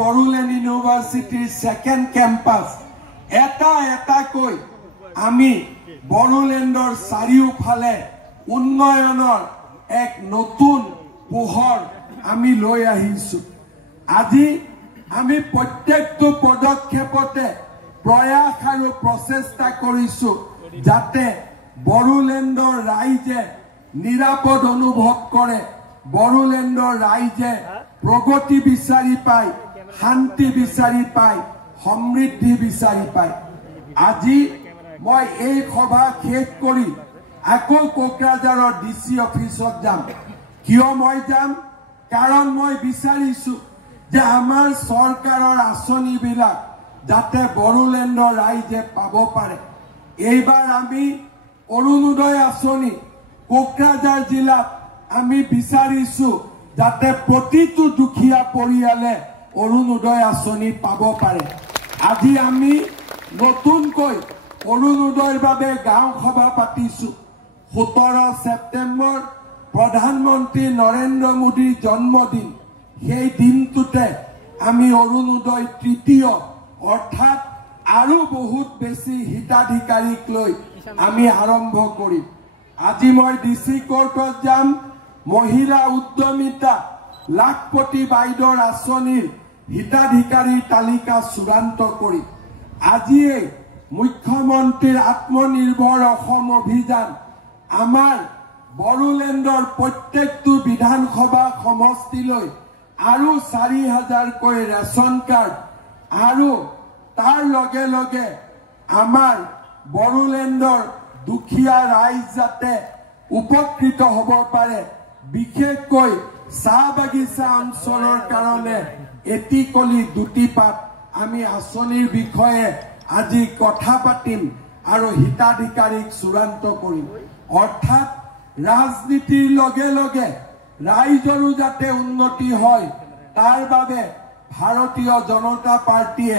বড়োলেণ্ড ইউনিভাৰ্চিটিৰ second campus এটা কৈ আমি বড়োলেণ্ডৰ চাৰিওফালে উন্নয়নৰ এক নতুন পোহৰ আমি লৈ আহিছো। আজি আমি প্ৰত্যেকটো পদক্ষেপতে প্ৰয়াস আৰু প্ৰচেষ্টা কৰিছো যাতে বড়োলেণ্ডৰ ৰাইজে নিৰাপদ অনুভৱ কৰে, বড়োলেণ্ডৰ ৰাইজে প্ৰগতি বিচাৰি পায়, শান্তি বিচাৰি পায়, সমৃদ্ধি বিচাৰি পায়। আজি মই এই সভা শেষ কৰি আকৌ কোকৰাঝাৰৰ ডিসি অফিসত যাম। কিয় মই যাম? কাৰণ মই বিচাৰিছো যে আমাৰ চৰকাৰৰ আঁচনিবিলাক যাতে বড়োলেণ্ডৰ ৰাইজে পাব পাৰে। এইবাৰ আমি অৰুণোদয় আঁচনি কোকৰাঝাৰ জিলাত আমি বিচাৰিছো যাতে প্ৰতিটো দুখীয়া পৰিয়ালে অৰুণোদয় আঁচনি পাব পাৰে। আজি আমি নতুনকৈ অৰুণোদয়ৰ বাবে গাঁও সভা পাতিছো। 17 ছেপ্টেম্বৰ প্ৰধানমন্ত্ৰী নৰেন্দ্ৰ মোদীৰ জন্মদিন। সেই দিনটোতে আমি অৰুণোদয় তৃতীয় অৰ্থাৎ আৰু বহুত বেছি হিতাধিকাৰীক লৈ আমি আৰম্ভ কৰিম। আজি মই ডিসি কোৰ্টত যাম, মহিলা উদ্যমিতা লাখপতি বাইদেউৰ আঁচনিৰ হিতাধিকাৰীৰ তালিকা চূড়ান্ত কৰিম। আজিয়ে মুখ্যমন্ত্ৰীৰ আত্মনিৰ্ভৰ অসম অভিযান আমাৰ বড়োলেণ্ডৰ প্ৰত্যেকটো বিধানসভা সমষ্টিলৈ আৰু 4000কৈ ৰেচন কাৰ্ড আৰু তাৰ লগে লগে আমাৰ বড়োলেণ্ডৰ দুখীয়া ৰাইজ যাতে উপকৃত হ'ব পাৰে, বিশেষকৈ চাহ বাগিচা অঞ্চলৰ কাৰণে এটিকলি দুটিপাত আমি আঁচনিৰ বিষয়ে আজি কথা পাতিম আৰু হিতাধিকাৰীক চূড়ান্ত কৰিম। অৰ্থাৎ ৰাজনীতিৰ লগে লগে ৰাইজৰো যাতে উন্নতি হয় তাৰ বাবে ভাৰতীয় জনতা পাৰ্টিয়ে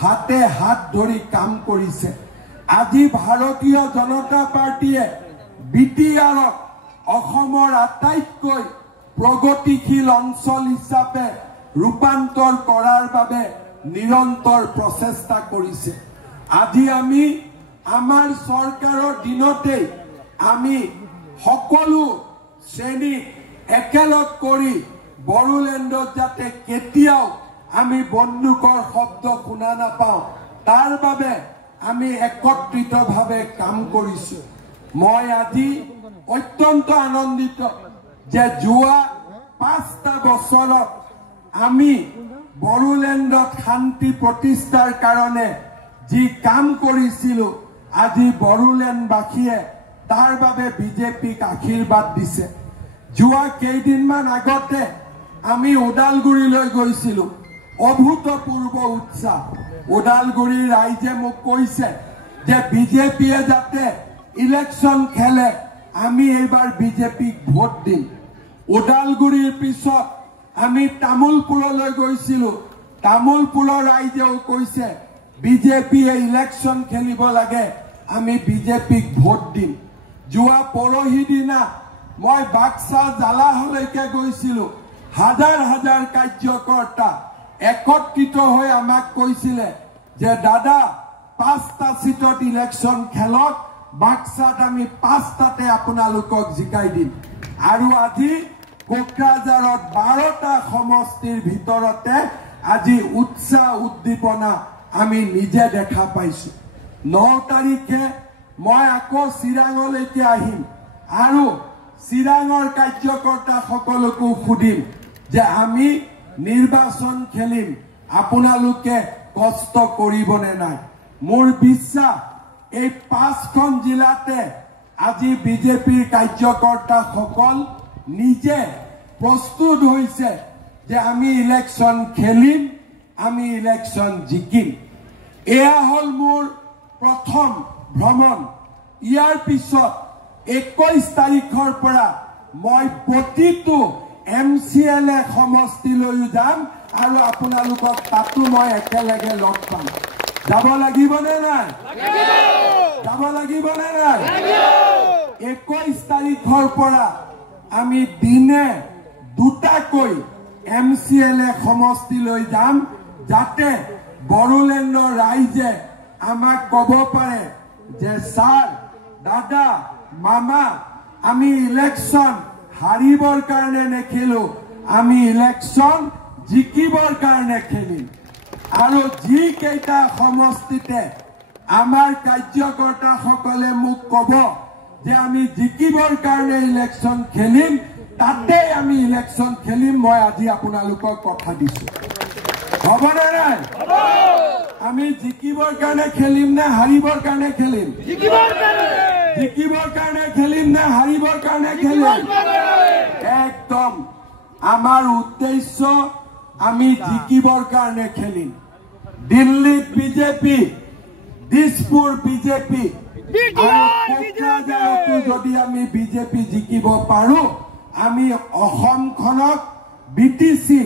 হাতে হাত ধৰি কাম কৰিছে। আজি ভাৰতীয় জনতা পাৰ্টিয়ে বিটিআৰক অসমৰ আটাইতকৈ প্ৰগতিশীল অঞ্চল হিচাপে ৰূপান্তৰ কৰাৰ বাবে নিৰন্তৰ প্ৰচেষ্টা কৰিছে। আজি আমি আমাৰ চৰকাৰৰ দিনতে আমি সকলো শ্ৰেণী একেলগ কৰি বড়োলেণ্ডত যাতে কেতিয়াও আমি বন্দুকৰ শব্দ শুনা নাপাওঁ তাৰ বাবে আমি একত্ৰিতভাৱে কাম কৰিছো। মই আজি অত্যন্ত আনন্দিত যে যোৱা 5টা বছৰত আমি বড়োলেণ্ডত শান্তি প্ৰতিষ্ঠাৰ কাৰণে যি কাম কৰিছিলো আজি বড়োলেণ্ডবাসীয়ে তাৰ বাবে বিজেপিক আশীৰ্বাদ দিছে। যোৱা কেইদিনমান আগতে আমি ওদালগুৰিলৈ গৈছিলো, অভূতপূৰ্ব উৎসাহ। ওদালগুৰিৰ ৰাইজে মোক কৈছে যে বিজেপিয়ে যাতে ইলেকশ্যন খেলে, আমি এইবাৰ বিজেপিক ভোট দিম। ওদালগুৰিৰ পিছত আমি তামুলপুৰলৈ গৈছিলো, তামুলপুৰৰ ৰাইজেও কৈছে বিজেপিয়ে ইলেকশ্যন খেলিব লাগে, আমি বিজেপিক ভোট দিম। যোৱা পৰহি দিনা মই বাক্সা জালাহলৈকে গৈছিলো, হাজাৰ হাজাৰ কাৰ্যকৰ্তা একত্ৰিত হৈ আমাক কৈছিলে যে দাদা 5টা সিটত ইলেকশ্যন খেলক, বাক্সাত আমি 5টাতে আপোনালোকক জিকাই দিম। আৰু আজি কোকৰাঝাৰত 12টা সমষ্টিৰ ভিতৰতে আজি উৎসাহ উদ্দীপনা আমি নিজে দেখা পাইছো। 9 তাৰিখে মই আকৌ চিৰাঙলৈকে আহিম আৰু চিৰাঙৰ কাৰ্যকৰ্তাসকলকো সুধিম যে আমি নিৰ্বাচন খেলিম, আপোনালোকে কষ্ট কৰিবনে নাই। মোৰ বিশ্বাস এই 5খন জিলাতে আজি বিজেপিৰ কাৰ্যকৰ্তাসকল নিজে প্ৰস্তুত হৈছে যে আমি ইলেকশ্যন খেলিম, আমি ইলেকশ্যন জিকিম। এয়া হল মোৰ প্ৰথম ভ্ৰমণ। ইয়াৰ পিছত 21 তাৰিখৰ পৰা মই প্ৰতিটো MCLA সমষ্টিলৈ যাম আৰু আপোনালোকক তাতো মই একেলগে লগ পাম। যাব লাগিবনে নাই? যাব লাগিবনে নাই? 21 তাৰিখৰ পৰা আমি দিনে 2টাকৈ MCLA সমষ্টিলৈ যাম যাতে বড়োলেণ্ডৰ ৰাইজে আমাক ক'ব পাৰে যে স্যাৰ দাদা মামা আমি ইলেকশন হাৰিবৰ কাৰণে নেখেলো, আমি ইলেকশন জিকিবৰ কাৰণে খেলিম। আৰু যি কেইটা সমষ্টিতে আমাৰ কাৰ্যকৰ্তাসকলে মোক ক'ব যে আমি জিকিবৰ কাৰণে ইলেকশন খেলিম, তাতে আমি ইলেকশন খেলিম। মই আজি আপোনালোকক কথা দিছো, হ'ব নে নাই? আমি জিকিবৰ কাৰণে খেলিম নে হাৰিবৰ কাৰণে খেলিম? জিকিবৰ কাৰণে খেলিম নে হাৰিবৰ কাৰণে খেলিম? একদম আমাৰ উদ্দেশ্য আমি জিকিবৰ কাৰণে খেলিম। দিল্লীত বিজেপি, দিছপুৰ বিজেপি, কোকৰাঝাৰতো যদি আমি বিজেপি জিকিব পাৰো, আমি অসমখনক বিটিসি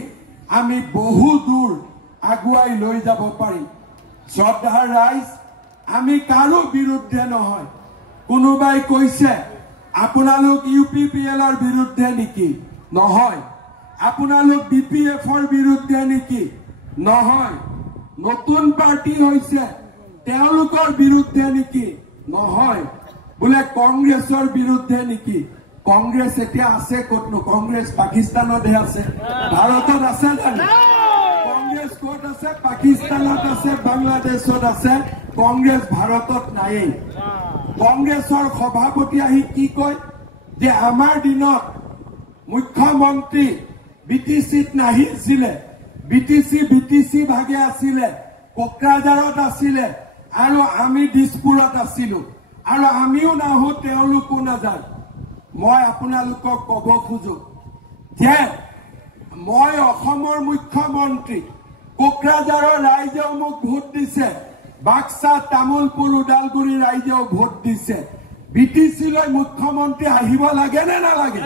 আমি বহু দূৰ আগুৱাই লৈ যাব পাৰিম। শ্ৰদ্ধাৰ ৰাইজ, আমি কাৰো বিৰুদ্ধে নহয়। কোনোবাই কৈছে আপোনালোক UPPLৰ বিৰুদ্ধে নেকি? নহয়। আপোনালোক BPFৰ বিৰুদ্ধে নেকি? নহয়। নতুন পাৰ্টি হৈছে তেওঁলোকৰ বিৰুদ্ধে নেকি? নহয়। বোলে কংগ্ৰেছৰ বিৰুদ্ধে নেকি? কংগ্ৰেছ এতিয়া আছে ক'তনো? কংগ্ৰেছ পাকিস্তানতহে আছে, ভাৰতত আছে জানো? কংগ্ৰেছ ক'ত আছে? পাকিস্তানত আছে, বাংলাদেশত আছে, কংগ্ৰেছ ভাৰতত নায়েই। কংগ্ৰেছৰ সভাপতি আহি কি কয় যে আমাৰ দিনত মুখ্যমন্ত্ৰী BTCত নাহিছিলে, BTC ভাগে আছিলে, কোকৰাঝাৰত আছিলে আৰু আমি দিছপুৰত আছিলো, আৰু আমিও নাহো তেওঁলোকো নাযায়। মই আপোনালোকক ক'ব খোজো যে মই অসমৰ মুখ্যমন্ত্ৰী, কোকৰাঝাৰৰ ৰাইজেও মোক ভোট দিছে, বাক্সা তামুলপুৰ ওদালগুৰি ৰাইজেও ভোট দিছে। BTCলৈ মুখ্যমন্ত্ৰী আহিব লাগে নে নালাগে?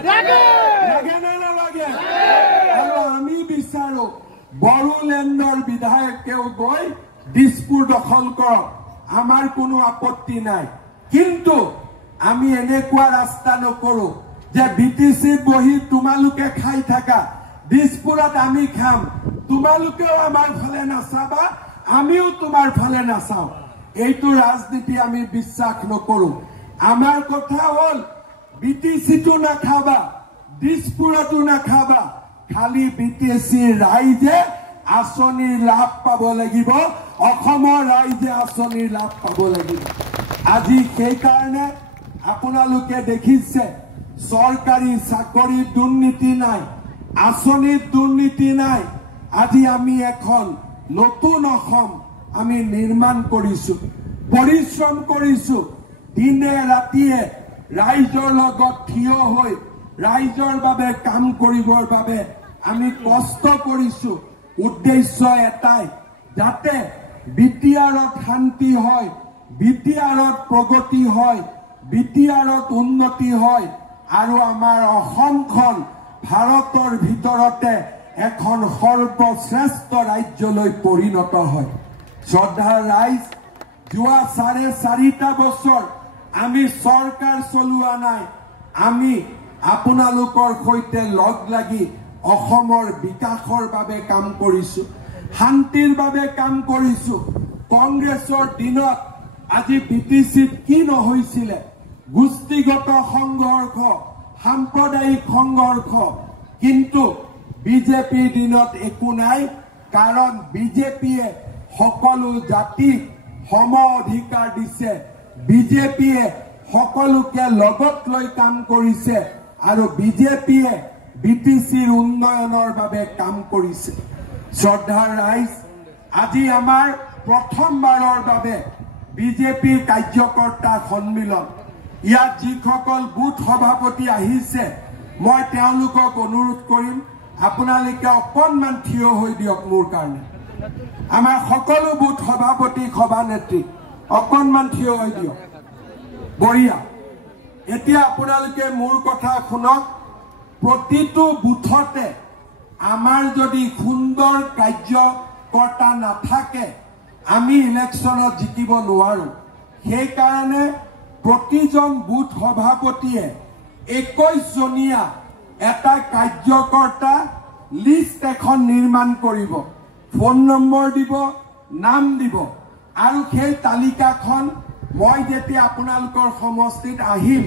লাগে নে নালাগে? আৰু আমি বিচাৰো বড়োলেণ্ডৰ বিধায়কেও গৈ দিছপুৰ দখল কৰক, আমাৰ কোনো আপত্তি নাই। কিন্তু আমি এনেকুৱা ৰাস্তা নকৰো যে BTCত বহি তোমালোকে খাই থাকা, দিছপুৰত আমি খাম, তোমালোকেও আমাৰ ফালে নাচাবা, আমিও তোমাৰ ফালে নাচাও। এইটো ৰাজনীতি আমি বিশ্বাস নকৰো। আমাৰ কথা হ'ল BTCটো নাখাবা, দিছপুৰতো নাখাবা, খালি BTC ৰাইজে আঁচনিৰ লাভ পাব লাগিব, অসমৰ ৰাইজে আঁচনিৰ লাভ পাব লাগিব। আজি সেইকাৰণে আপোনালোকে দেখিছে চৰকাৰী চাকৰিত দুৰ্নীতি নাই, আঁচনিত দুৰ্নীতি নাই। আজি আমি এখন নতুন অসম আমি নিৰ্মাণ কৰিছো, পৰিশ্ৰম কৰিছো, দিনে ৰাতিয়ে ৰাইজৰ লগত থিয় হৈ ৰাইজৰ বাবে কাম কৰিবৰ বাবে আমি কষ্ট কৰিছো। উদ্দেশ্য এটাই, যাতে BTRত শান্তি হয়, BTRত প্ৰগতি হয়, BTRত উন্নতি হয়, আৰু আমাৰ অসমখন ভাৰতৰ ভিতৰতে এখন সৰ্বশ্ৰেষ্ঠ ৰাজ্যলৈ পৰিণত হয়। শ্ৰদ্ধাৰ ৰাইজ, যোৱা 4.5 বছৰ আমি চৰকাৰ চলোৱা নাই, আমি আপোনালোকৰ সৈতে লগ লাগি অসমৰ বিকাশৰ বাবে কাম কৰিছো, শান্তিৰ বাবে কাম কৰিছো। কংগ্ৰেছৰ দিনত আজি BTCত কি নহৈছিলে? গোষ্ঠীগত সংঘৰ্ষ, সাম্প্ৰদায়িক সংঘৰ্ষ, কিন্তু বিজেপিৰ দিনত একো নাই, কাৰণ বিজেপিয়ে সকলো জাতিক সম অধিকাৰ দিছে, বিজেপিয়ে সকলোকে লগত লৈ কাম কৰিছে, আৰু বিজেপিয়ে BTCৰ উন্নয়নৰ বাবে কাম কৰিছে। শ্ৰদ্ধাৰ ৰাইজ, আজি আমাৰ প্ৰথমবাৰৰ বাবে বিজেপিৰ কাৰ্যকৰ্তা সন্মিলন। ইয়াত যিসকল বুথ সভাপতি আহিছে, মই তেওঁলোকক অনুৰোধ কৰিম আপোনালোকে অকণমান থিয় হৈ দিয়ক মোৰ কাৰণে। আমাৰ সকলো বুথ সভাপতি সভানেত্ৰী অকণমান থিয় হৈ দিয়ক। বঢ়িয়া। এতিয়া আপোনালোকে মোৰ কথা শুনক। প্ৰতিটো বুথতে আমাৰ যদি সুন্দৰ কাৰ্যকৰ্তা নাথাকে আমি ইলেকশ্যনত জিকিব নোৱাৰো। সেইকাৰণে প্ৰতিজন বুথ সভাপতিয়ে 21 জনীয়া এটা কাৰ্যকৰ্তা লিষ্ট এখন নিৰ্মাণ কৰিব। ফোন নম্বৰ দিব, নাম দিব, আৰু সেই তালিকাখন মই যেতিয়া আপোনালোকৰ সমষ্টিত আহিম